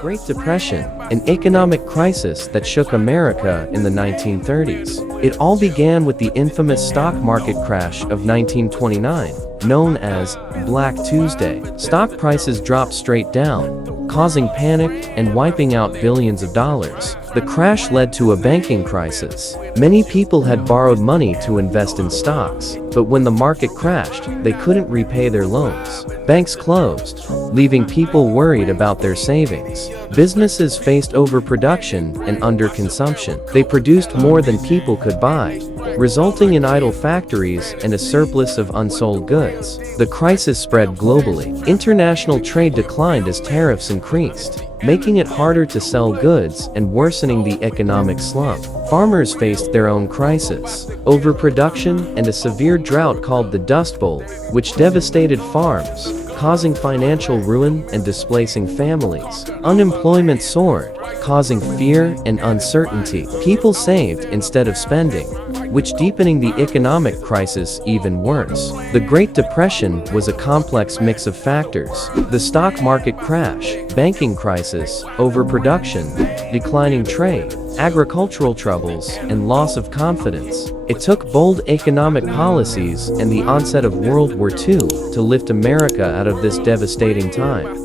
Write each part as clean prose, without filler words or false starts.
Great Depression, an economic crisis that shook America in the 1930s. It all began with the infamous stock market crash of 1929, known as Black Tuesday. Stock prices dropped straight down, causing panic and wiping out billions of dollars. The crash led to a banking crisis. Many people had borrowed money to invest in stocks, but when the market crashed, they couldn't repay their loans. Banks closed, leaving people worried about their savings. Businesses faced overproduction and underconsumption. They produced more than people could buy, resulting in idle factories and a surplus of unsold goods. The crisis spread globally. International trade declined as tariffs increased, making it harder to sell goods and worsening the economic slump. Farmers faced their own crisis, overproduction and a severe drought called the Dust Bowl, which devastated farms, causing financial ruin and displacing families. Unemployment soared, causing fear and uncertainty. People saved instead of spending, which deepening the economic crisis even worse. The Great Depression was a complex mix of factors: the stock market crash, banking crisis, overproduction, declining trade, agricultural troubles, and loss of confidence. It took bold economic policies and the onset of World War II to lift America out of this devastating time.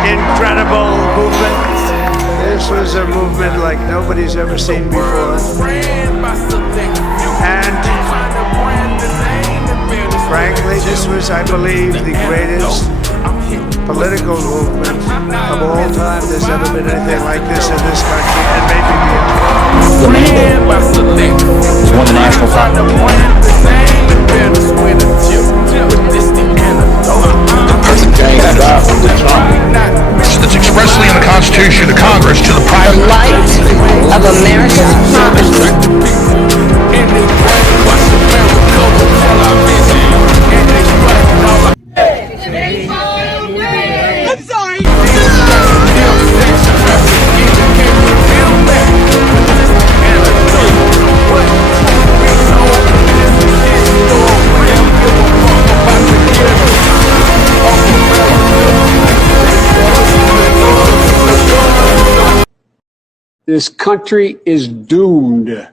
Incredible movement. This was a movement like nobody's ever seen before. And frankly, this was, I believe, the greatest political movement of all time. There's never been anything like this in this country, and maybe beyond. The mandate was won the national title. That's expressly in the Constitution to Congress to the private light of America's property. I'm sorry. This country is doomed.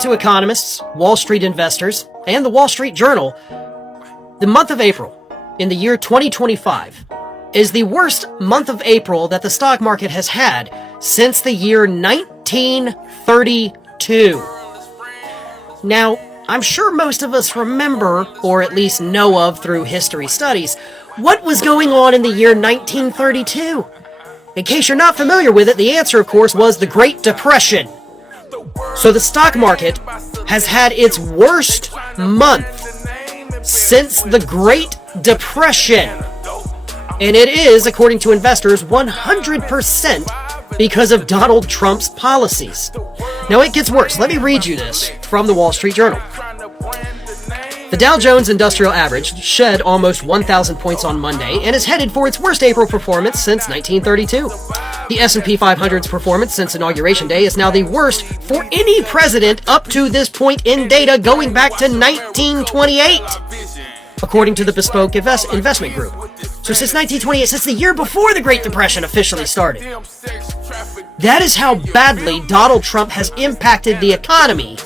To economists, Wall Street investors, and the Wall Street Journal, the month of April in the year 2025 is the worst month of April that the stock market has had since the year 1932. Now, I'm sure most of us remember, or at least know of through history studies, what was going on in the year 1932. In case you're not familiar with it, the answer, of course, was the Great Depression. So the stock market has had its worst month since the Great Depression. And it is, according to investors, 100% because of Donald Trump's policies. Now it gets worse. Let me read you this from the Wall Street Journal. The Dow Jones Industrial Average shed almost 1,000 points on Monday and is headed for its worst April performance since 1932. The S&P 500's performance since Inauguration Day is now the worst for any president up to this point in data going back to 1928, according to the Bespoke Investment Group. So since 1928, since the year before the Great Depression officially started. That is how badly Donald Trump has impacted the economy.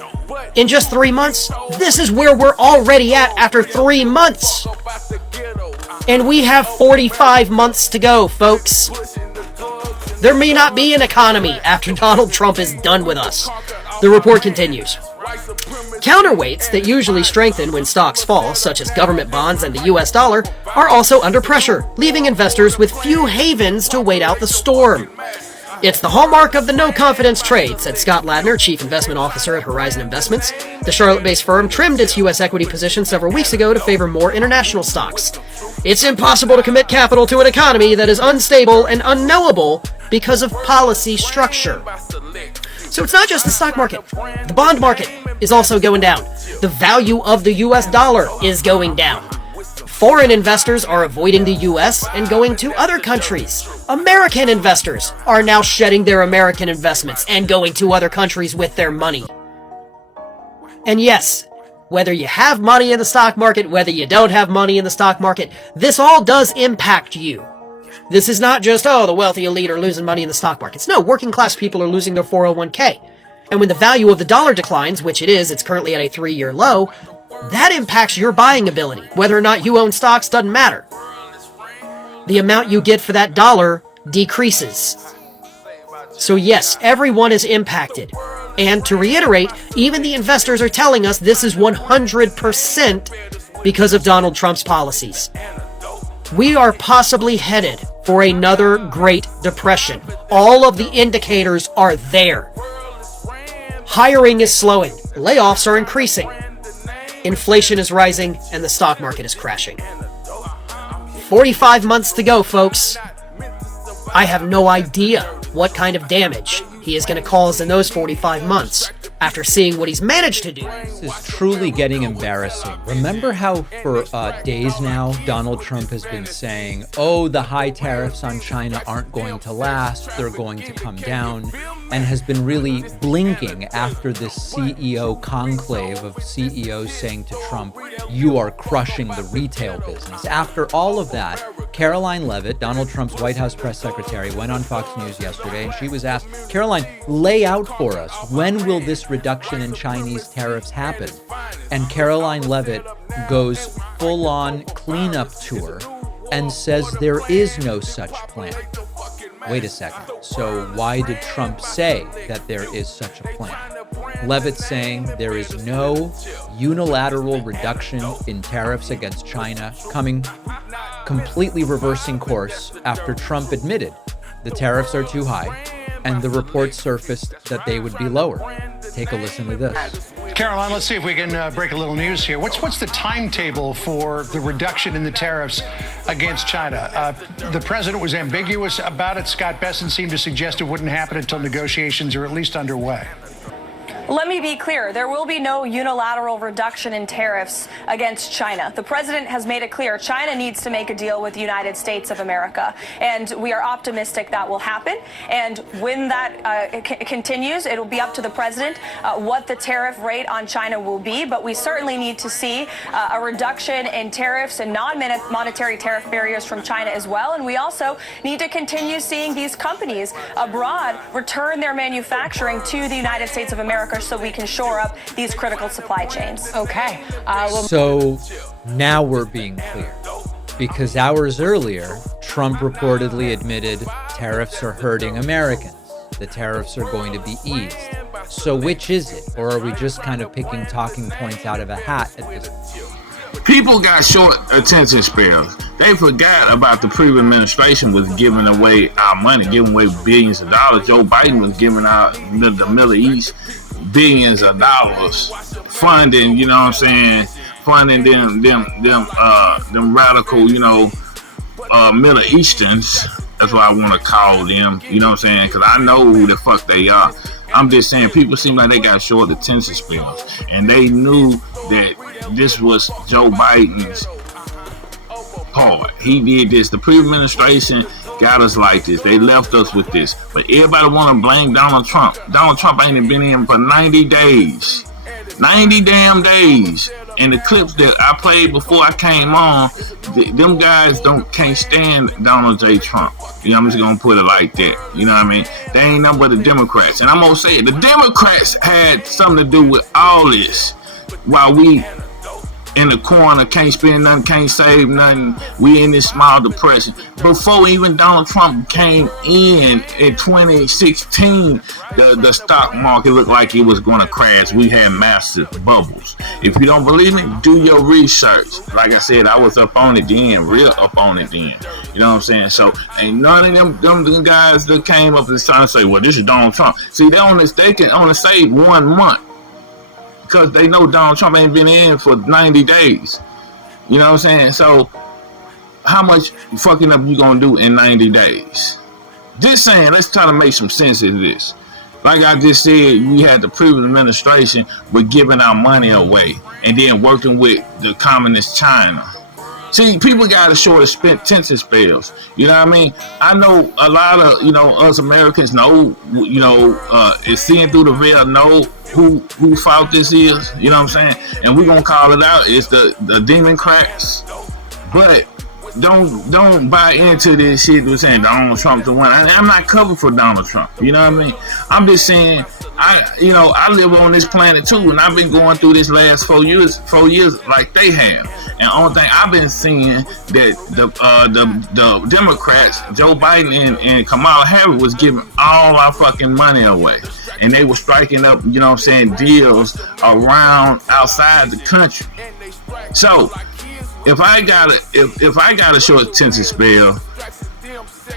In just 3 months, this is where we're already at after 3 months. And we have 45 months to go, folks. There may not be an economy after Donald Trump is done with us. The report continues. Counterweights that usually strengthen when stocks fall, such as government bonds and the US dollar, are also under pressure, leaving investors with few havens to wait out the storm. It's the hallmark of the no-confidence trade, said Scott Ladner, Chief Investment Officer at Horizon Investments. The Charlotte-based firm trimmed its U.S. equity position several weeks ago to favor more international stocks. It's impossible to commit capital to an economy that is unstable and unknowable because of policy structure. So it's not just the stock market. The bond market is also going down. The value of the U.S. dollar is going down. Foreign investors are avoiding the U.S. and going to other countries. American investors are now shedding their American investments and going to other countries with their money. And yes, whether you have money in the stock market, whether you don't have money in the stock market, this all does impact you. This is not just, the wealthy elite are losing money in the stock markets. No, working class people are losing their 401k. And when the value of the dollar declines, which it is, it's currently at a 3-year low, that impacts your buying ability. Whether or not you own stocks doesn't matter. The amount you get for that dollar decreases. So yes, everyone is impacted. And to reiterate, even the investors are telling us this is 100% because of Donald Trump's policies. We are possibly headed for another Great Depression. All of the indicators are there. Hiring is slowing. Layoffs are increasing. Inflation is rising, and the stock market is crashing. 45 months to go, folks. I have no idea what kind of damage he is going to cause in those 45 months after seeing what he's managed to do. This is truly getting embarrassing. Remember how for days now Donald Trump has been saying, the high tariffs on China aren't going to last, they're going to come down, and has been really blinking after this CEO conclave of CEOs saying to Trump, you are crushing the retail business. After all of that, Caroline Leavitt, Donald Trump's White House press secretary, went on Fox News yesterday, and she was asked, Caroline, lay out for us, when will this reduction in Chinese tariffs happen? And Caroline Leavitt goes full-on cleanup tour and says there is no such plan. Wait a second. So why did Trump say that there is such a plan? Leavitt saying there is no unilateral reduction in tariffs against China, coming completely reversing course after Trump admitted the tariffs are too high, and the reports surfaced that they would be lower. Take a listen to this. Caroline, let's see if we can break a little news here. What's the timetable for the reduction in the tariffs against China? The president was ambiguous about it. Scott Bessent seemed to suggest it wouldn't happen until negotiations are at least underway. Let me be clear. There will be no unilateral reduction in tariffs against China. The president has made it clear China needs to make a deal with the United States of America, and we are optimistic that will happen. And when that continues, it will be up to the president what the tariff rate on China will be. But we certainly need to see a reduction in tariffs and non-monetary tariff barriers from China as well. And we also need to continue seeing these companies abroad return their manufacturing to the United States of America, so we can shore up these critical supply chains. Okay. So now we're being clear, because hours earlier, Trump reportedly admitted tariffs are hurting Americans. The tariffs are going to be eased. So which is it? Or are we just kind of picking talking points out of a hat at this point? People got short attention spans. They forgot about the previous administration was giving away our money, giving away billions of dollars. Joe Biden was giving out the Middle East billions of dollars, funding, you know what I'm saying, funding them radical, Middle Easterns. That's what I want to call them, you know what I'm saying, because I know who the fuck they are. I'm just saying, people seem like they got short attention spans, and they knew that this was Joe Biden's part. He did this. The previous administration got us like this. They left us with this. But everybody want to blame Donald Trump. Donald Trump ain't been in for 90 days. 90 damn days. And the clips that I played before I came on, them guys can't stand Donald J. Trump. You know, I'm just gonna put it like that. You know what I mean? They ain't nothing but the Democrats. And I'm gonna say it. The Democrats had something to do with all this. While we in the corner, can't spend nothing, can't save nothing. We in this small depression. Before even Donald Trump came in 2016, the stock market looked like it was going to crash. We had massive bubbles. If you don't believe me, do your research. Like I said, I was up on it then, real up on it then. You know what I'm saying? So ain't none of them guys that came up and trying to say, well, this is Donald Trump. See, they can only save 1 month. Because they know Donald Trump ain't been in for 90 days. You know what I'm saying? So, how much fucking up you gonna do in 90 days? Just saying, let's try to make some sense of this. Like I just said, we had the previous administration with giving our money away and then working with the communist China. See, people got a short attention spells. You know what I mean? I know a lot of, us Americans know, is seeing through the veil, know who fault this is. You know what I'm saying? And we're going to call it out. It's the Democrats. But don't buy into this shit with saying Donald Trump the one. I'm not covered for Donald Trump. You know what I mean? I'm just saying, I live on this planet too, and I've been going through this last 4 years like they have. And the only thing I've been seeing that the Democrats, Joe Biden and Kamala Harris, was giving all our fucking money away. And they were striking up, deals around outside the country. So if I got a short attention spell,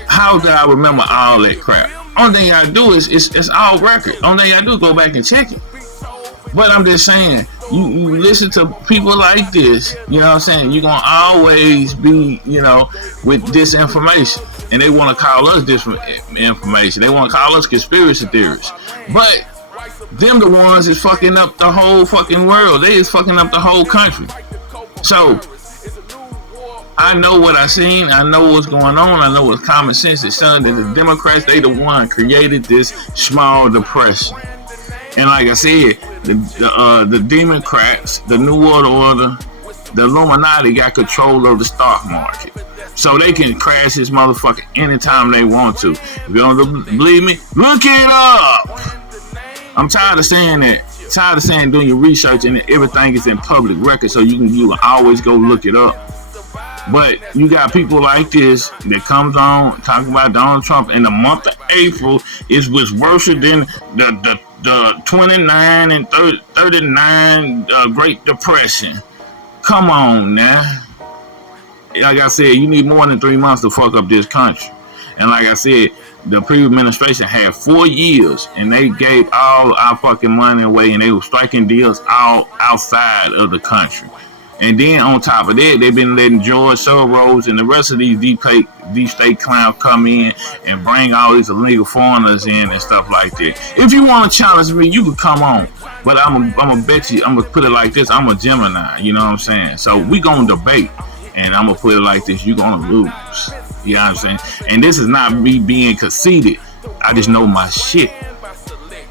how did I remember all that crap? Only thing I do is it's all record. Only thing I do is go back and check it. But I'm just saying, you listen to people like this, you know what I'm saying? You're gonna always be, with disinformation. And they want to call us disinformation. They want to call us conspiracy theorists. But them the ones is fucking up the whole fucking world. They is fucking up the whole country. So I know what I seen. I know what's going on. I know what's common sense. It's something that the Democrats, they the one created this small depression. And like I said, the Democrats, the New World Order, the Illuminati got control of the stock market. So they can crash this motherfucker anytime they want to. If you don't believe me, look it up. I'm tired of saying that. Tired of saying doing your research and everything is in public record, so you can always go look it up. But you got people like this that comes on talking about Donald Trump in the month of April was worse than the 29 and 39 Great Depression. Come on now. Like I said, you need more than 3 months to fuck up this country. And like I said, the previous administration had 4 years and they gave all our fucking money away and they were striking deals all outside of the country. And then on top of that, they've been letting George Soros and the rest of these deep state clowns come in and bring all these illegal foreigners in and stuff like that. If you want to challenge me, you can come on. But I'm gonna bet you, I'm gonna put it like this, I'm a Gemini, you know what I'm saying? So we gonna debate, and I'm gonna put it like this, you gonna lose. You know what I'm saying? And this is not me being conceited. I just know my shit.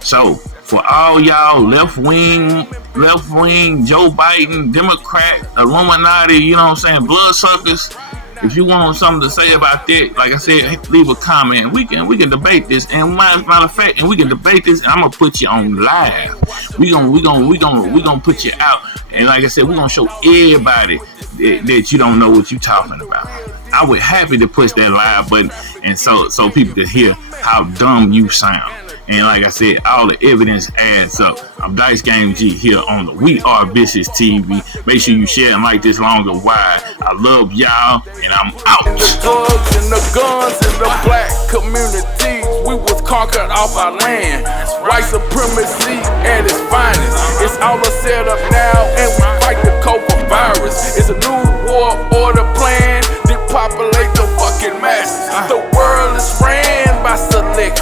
So for all y'all left wing, Joe Biden, Democrat, Illuminati, you know what I'm saying, bloodsuckers, if you want something to say about that, like I said, leave a comment. We can debate this. And matter of fact, and we can debate this, and I'm gonna put you on live. We gonna put you out. And like I said, we're gonna show everybody that you don't know what you're talking about. I would happy to push that live button, and so people can hear how dumb you sound. And like I said, all the evidence adds up. I'm Dice Game G here on the We Are Vicious TV. Make sure you share and like this long and wide. I love y'all, and I'm out. The drugs and the guns and the black communities, we was conquered off our land. White supremacy at its finest. It's all a setup now, and we fight the COVID virus. It's a new war order plan. Depopulate the fucking masses. The world is ran by select